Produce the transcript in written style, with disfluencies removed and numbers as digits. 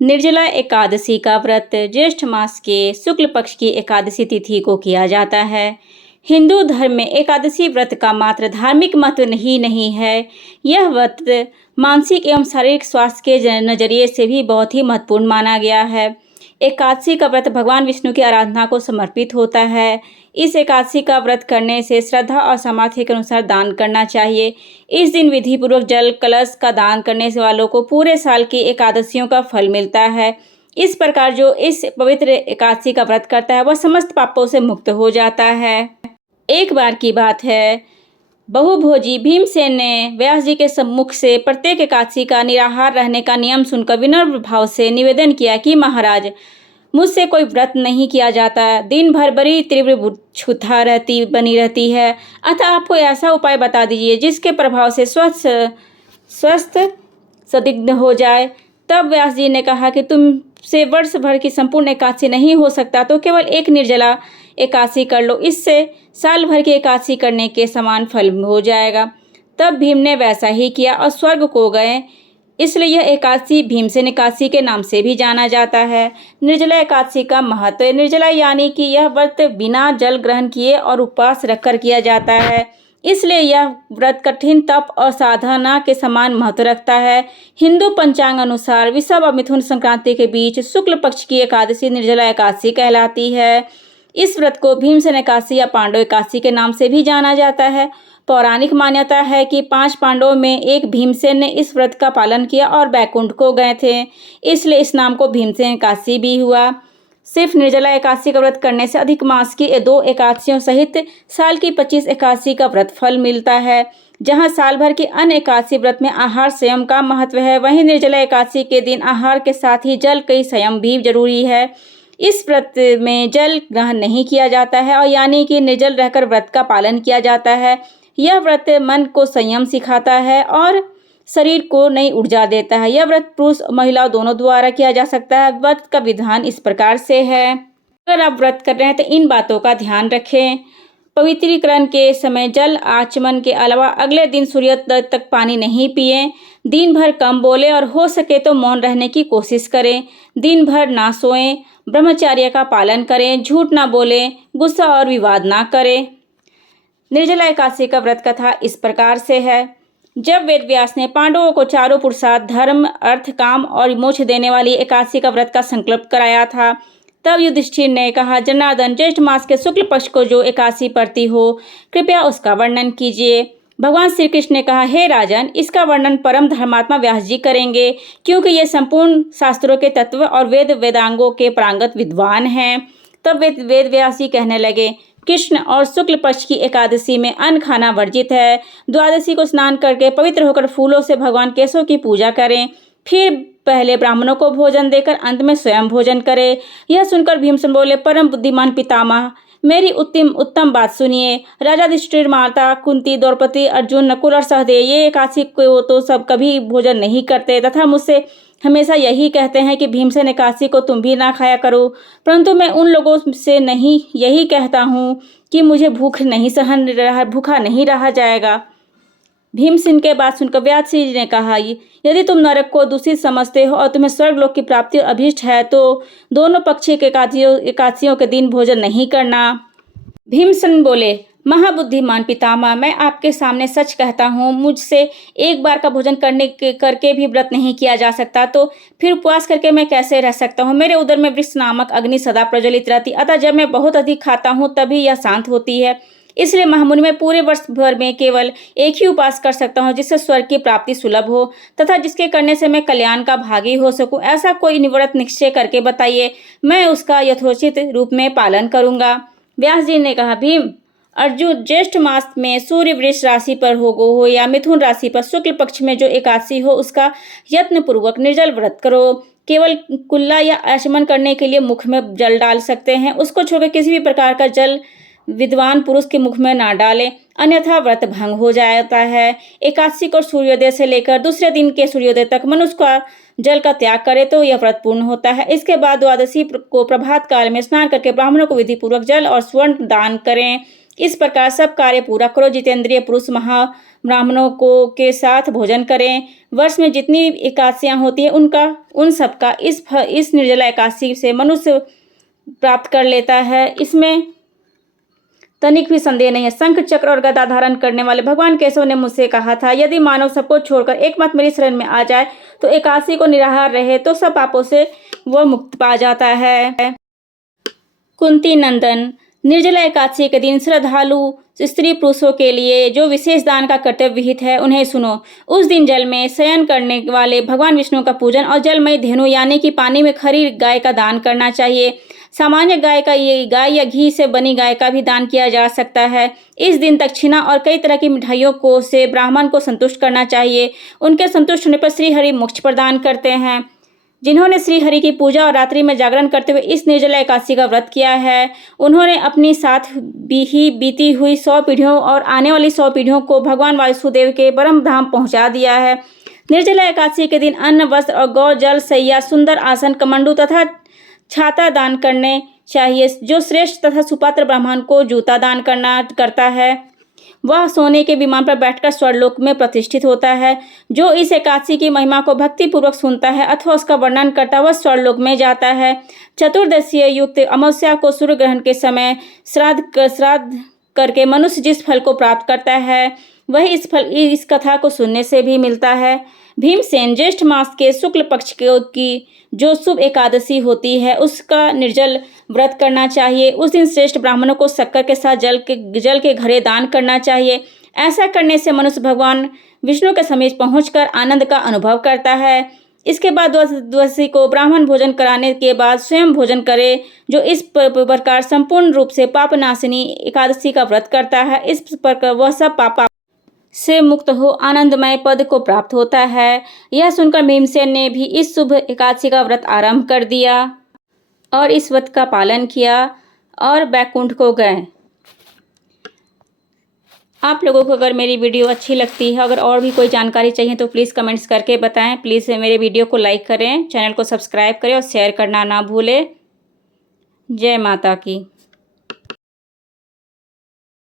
निर्जला एकादशी का व्रत ज्येष्ठ मास के शुक्ल पक्ष की एकादशी तिथि को किया जाता है। हिंदू धर्म में एकादशी व्रत का मात्र धार्मिक महत्व ही नहीं है, यह व्रत मानसिक एवं शारीरिक स्वास्थ्य के नजरिए से भी बहुत ही महत्वपूर्ण माना गया है। एकादशी का व्रत भगवान विष्णु की आराधना को समर्पित होता है। इस एकादशी का व्रत करने से श्रद्धा और सामर्थ्य के अनुसार दान करना चाहिए। इस दिन विधि पूर्वक जल कलश का दान करने से वालों को पूरे साल की एकादशियों का फल मिलता है। इस प्रकार जो इस पवित्र एकादशी का व्रत करता है वह समस्त पापों से मुक्त हो जाता है। एक बार की बात है, बहुभोजी भीमसेन ने व्यास जी के सम्मुख से प्रत्येक एकादशी का निराहार रहने का नियम सुनकर विनम्र भाव से निवेदन किया कि महाराज, मुझसे कोई व्रत नहीं किया जाता, दिन भर बड़ी तीव्र क्षुधा बनी रहती है, अतः आप कोई ऐसा उपाय बता दीजिए जिसके प्रभाव से स्वस्थ संदिग्ध हो जाए। तब व्यास जी ने कहा कि तुमसे वर्ष भर की संपूर्ण एकादशी नहीं हो सकता तो केवल एक निर्जला एकादशी कर लो, इससे साल भर की एकादशी करने के समान फल हो जाएगा। तब भीम ने वैसा ही किया और स्वर्ग को गए। इसलिए यह एकादशी भीमसेन एकादशी के नाम से भी जाना जाता है। निर्जला एकादशी का महत्व, निर्जला यानी कि यह व्रत बिना जल ग्रहण किए और उपवास रखकर किया जाता है, इसलिए यह व्रत कठिन तप और साधना के समान महत्व रखता है। हिंदू पंचांग अनुसार विषुव और मिथुन संक्रांति के बीच शुक्ल पक्ष की एकादशी निर्जला एकादशी कहलाती है। इस व्रत को भीमसेन एकादशी या पांडव एकादशी के नाम से भी जाना जाता है। पौराणिक मान्यता है कि 5 पांडवों में एक भीमसेन ने इस व्रत का पालन किया और बैकुंठ को गए थे, इसलिए इस नाम को भीमसेन एकादशी भी हुआ। सिर्फ निर्जला एकादशी का व्रत करने से अधिक मास की 2 एकादशियों सहित साल की 25 एकादशी का व्रत फल मिलता है। जहां साल भर की अन्य एकादशी व्रत में आहार संयम का महत्व है, वहीं निर्जला एकादशी के दिन आहार के साथ ही जल का संयम भी जरूरी है। इस व्रत में जल ग्रहण नहीं किया जाता है और यानी कि निर्जल रहकर व्रत का पालन किया जाता है। यह व्रत मन को संयम सिखाता है और शरीर को नई ऊर्जा देता है। यह व्रत पुरुष और महिला दोनों द्वारा किया जा सकता है। व्रत का विधान इस प्रकार से है। अगर आप व्रत कर रहे हैं तो इन बातों का ध्यान रखें। पवित्रीकरण के समय जल आचमन के अलावा अगले दिन सूर्योदय तक पानी नहीं पिएं। दिन भर कम बोले और हो सके तो मौन रहने की कोशिश करें। दिन भर ना सोएं, ब्रह्मचर्य का पालन करें, झूठ ना बोलें, गुस्सा और विवाद ना करें। निर्जला एकादशी का व्रत कथा इस प्रकार से है। जब वेद व्यास ने पांडवों को चारों पुरुषार्थ धर्म, अर्थ, काम और मोक्ष देने वाली एकादशी का व्रत का संकल्प कराया था, तब युधिष्ठिर ने कहा, जनार्दन, ज्येष्ठ मास के शुक्ल पक्ष को जो एकादशी पड़ती हो, कृपया उसका वर्णन कीजिए। भगवान श्री कृष्ण ने कहा, हे राजन, इसका वर्णन परम धर्मात्मा व्यास जी करेंगे, क्योंकि ये संपूर्ण शास्त्रों के तत्व और वेदांगों के प्रांगत विद्वान हैं। तब वेद व्यास जी कहने लगे, कृष्ण और शुक्ल पक्ष की एकादशी में अन्न खाना वर्जित है। द्वादशी को स्नान करके पवित्र होकर फूलों से भगवान केशव की पूजा करें, फिर पहले ब्राह्मणों को भोजन देकर अंत में स्वयं भोजन करें। यह सुनकर भीमसेन बोले, परम बुद्धिमान पितामह, मेरी उत्तम बात सुनिए। राजा युधिष्ठिर, माता कुंती, द्रौपदी, अर्जुन, नकुल और सहदेव ये एकादशी को तो सब कभी भोजन नहीं करते तथा मुझसे हमेशा यही कहते हैं कि भीमसेन एकादशी को तुम भी ना खाया करो, परंतु मैं उन लोगों से नहीं यही कहता हूँ कि मुझे भूखा नहीं रहा जाएगा। भीमसेन के बात सुनकर व्यास जी ने कहा, यदि तुम नरक को दूषित समझते हो और तुम्हें स्वर्गलोक की प्राप्ति अभीष्ट है तो दोनों पक्षी के एकादशियों के दिन भोजन नहीं करना। भीमसेन बोले, महाबुद्धिमान पितामह, मैं आपके सामने सच कहता हूँ, मुझसे एक बार का भोजन करके भी व्रत नहीं किया जा सकता, तो फिर उपवास करके मैं कैसे रह सकता हूँ। मेरे उदर में वृक्ष नामक अग्नि सदा प्रज्वलित रहती, अतः जब मैं बहुत अधिक खाता हूँ तभी यह शांत होती है। इसलिए महामुनि, मैं पूरे वर्ष भर में केवल एक ही उपवास कर सकता हूँ जिससे स्वर्ग की प्राप्ति सुलभ हो तथा जिसके करने से मैं कल्याण का भागी हो सकूं। ऐसा कोई व्रत निश्चय करके बताइए, मैं उसका यथोचित रूप में पालन करूंगा। व्यास जी ने कहा, भीम अर्जुन, ज्येष्ठ मास में सूर्य वृष राशि पर हो या मिथुन राशि पर शुक्ल पक्ष में जो एकादशी हो, उसका यत्न पूर्वक निर्जल व्रत करो। केवल कुल्ला या आचमन करने के लिए मुख में जल डाल सकते हैं, उसको छोड़कर किसी भी प्रकार का जल विद्वान पुरुष के मुख में ना डालें, अन्यथा व्रत भंग हो जाता है। एकादशी को सूर्योदय से लेकर दूसरे दिन के सूर्योदय तक मनुष्य का जल का त्याग करे तो यह व्रत पूर्ण होता है। इसके बाद द्वादशी को प्रभात काल में स्नान करके ब्राह्मणों को विधि पूर्वक जल और स्वर्ण दान करें। इस प्रकार सब कार्य पूरा करो। जितेंद्रिय पुरुष ब्राह्मणों को के साथ भोजन करें। वर्ष में जितनी एकादशियाँ होती हैं उन सबका इस निर्जला एकादशी से मनुष्य प्राप्त कर लेता है। इसमें तनिक भी संदेह नहीं है। शंख चक्र और गदा धारण करने वाले भगवान केशव ने मुझसे कहा था, यदि मानव सबको छोड़कर एकमात्र मेरी शरण में आ जाए तो एकादशी को निराहार रहे तो सब पापों से वह मुक्त पा जाता है। कुंती नंदन, निर्जला एकादशी के दिन श्रद्धालु स्त्री पुरुषों के लिए जो विशेष दान का कर्तव्य विहित है उन्हें सुनो। उस दिन जल में शयन करने वाले भगवान विष्णु का पूजन और जलमय धेनु यानी कि पानी में खरी गाय का दान करना चाहिए। सामान्य गाय या घी से बनी गाय का भी दान किया जा सकता है। इस दिन दक्षिणा और कई तरह की मिठाइयों को से ब्राह्मण को संतुष्ट करना चाहिए। उनके संतुष्ट होने पर श्री हरि मोक्ष प्रदान करते हैं। जिन्होंने श्री हरि की पूजा और रात्रि में जागरण करते हुए इस निर्जला एकादशी का व्रत किया है, उन्होंने अपनी साथ बीती हुई 100 पीढ़ियों और आने वाली 100 पीढ़ियों को भगवान वासुदेव के परम धाम पहुंचा दिया है। निर्जला एकादशी के दिन अन्न, वस्त्र और गौ जल, सैया, सुंदर आसन, कमंडू तथा छाता दान करने चाहिए। जो श्रेष्ठ तथा सुपात्र ब्राह्मण को जूता दान करता है वह सोने के विमान पर बैठकर स्वर्गलोक में प्रतिष्ठित होता है। जो इस एकादशी की महिमा को भक्तिपूर्वक सुनता है अथवा उसका वर्णन करता वह स्वर्गलोक में जाता है। चतुर्दशीय युक्त अमावस्या को सूर्य ग्रहण के समय श्राद्ध करके मनुष्य जिस फल को प्राप्त करता है वही इस कथा को सुनने से भी मिलता है। भीमसेन, ज्येष्ठ मास के शुक्ल पक्ष की जो शुभ एकादशी होती है उसका निर्जल व्रत करना चाहिए। उस दिन श्रेष्ठ ब्राह्मणों को शक्कर के साथ जल के घड़े दान करना चाहिए। ऐसा करने से मनुष्य भगवान विष्णु के समीप पहुंचकर आनंद का अनुभव करता है। इसके बाद द्वादशी को ब्राह्मण भोजन कराने के बाद स्वयं भोजन करे। जो इस प्रकार संपूर्ण रूप से पापनाशिनी एकादशी का व्रत करता है, इस प्रकार वह सब पाप से मुक्त हो आनंदमय पद को प्राप्त होता है। यह सुनकर भीमसेन ने भी इस शुभ एकादशी का व्रत आरंभ कर दिया और इस व्रत का पालन किया और बैकुंठ को गए। आप लोगों को अगर मेरी वीडियो अच्छी लगती है, अगर और भी कोई जानकारी चाहिए तो प्लीज़ कमेंट्स करके बताएं। प्लीज़ मेरे वीडियो को लाइक करें, चैनल को सब्सक्राइब करें और शेयर करना ना भूलें। जय माता की।